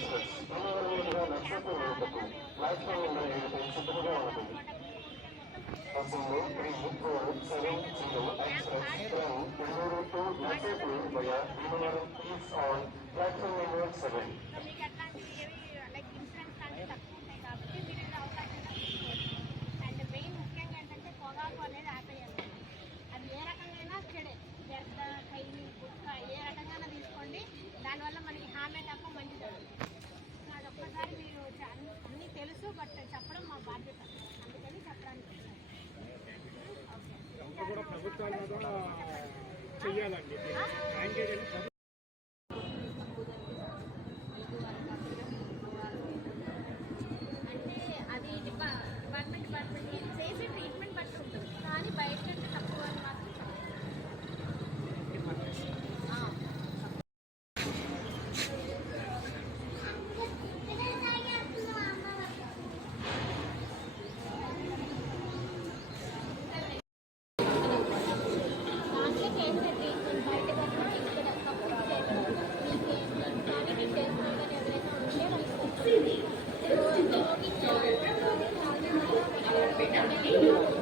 Express ఇమీడియట్గా నర్సాపూర్ వైపుకు platform number 7పై సిద్ధంగా ఉన్నది. బస్సులో 3, 4, 7, 0 express train Bengaluru to Narsapur via Bhimavaram is on platform number 7. దానివల్ల మనకి హామీ తప్ప మంచిది అదొక్కసారి మీరు అన్నీ తెలుసు బట్ చెప్పడం మా బాధ్యత, అందుకని చెప్పడానికి కూడా ప్రభుత్వాలు కూడా చెయ్యాలండి. అంటే అది డిపార్ట్మెంట్ చేసే ట్రీట్మెంట్ బట్టి ఉంటుంది, కానీ బయట తక్కువ అని మాత్రం Thank you.